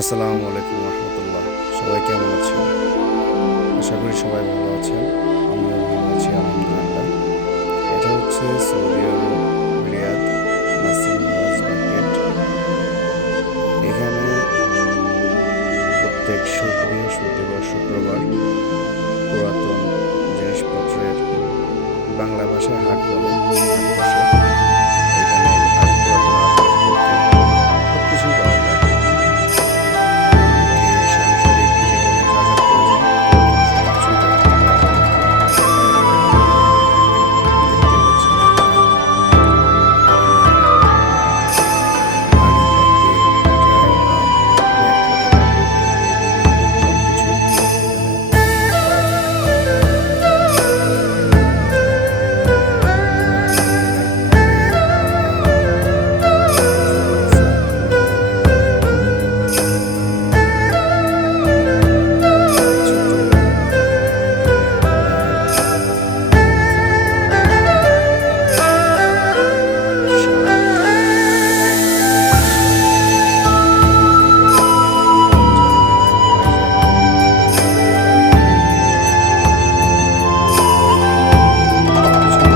আসসালামু আলাইকুম রহমতুল্লাহ। সবাই কেমন আছেন? আশা করি সবাই ভালো আছেন। আমিও ভালো আছি আলহামদুলিল্লাহ। এটা হচ্ছে সৌদি আরব রিয়াদ নাসিম মিরাজ মার্কেট। এখানে প্রত্যেক বৃহস্পতিবার শুক্রবার পুরাতন জিনিসপত্রের বাংলা ভাষায় হাট বলে, হাট বসে। এখানে পুরাতন আসবাবপত্র সব কিছুই পাওয়া যায়। একটি সাংসারিক জীবনে যা যা প্রয়োজন পুরাতন সবকিছুই পাওয়া যায়। দেখতে পাচ্ছেন হাঁড়ি পাতিল জায়না অনেক কত কাপড় চোপড় বিভিন্ন সবকিছুই এখানে পাওয়া যায়। সোফা আছে, ছোট শার্ট, টি শার্ট, পাঞ্জাবি, পায়জামা, সবকিছুই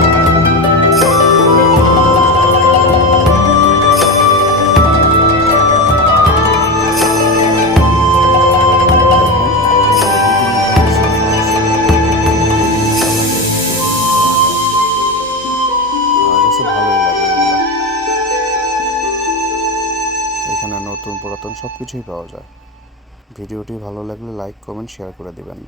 পাওয়া যায়। দেখেন এখানে বিভিন্ন ধরনের সোফা আছে, বিভিন্ন কালারের বিভিন্ন ধরনের। আমার কাছে ভালোই লাগে এগুলা। এখানে নতুন পুরাতন সব কিছুই পাওয়া যায়। ভিডিওটি ভালো লাগলে লাইক কমেন্ট শেয়ার করে দিবেন।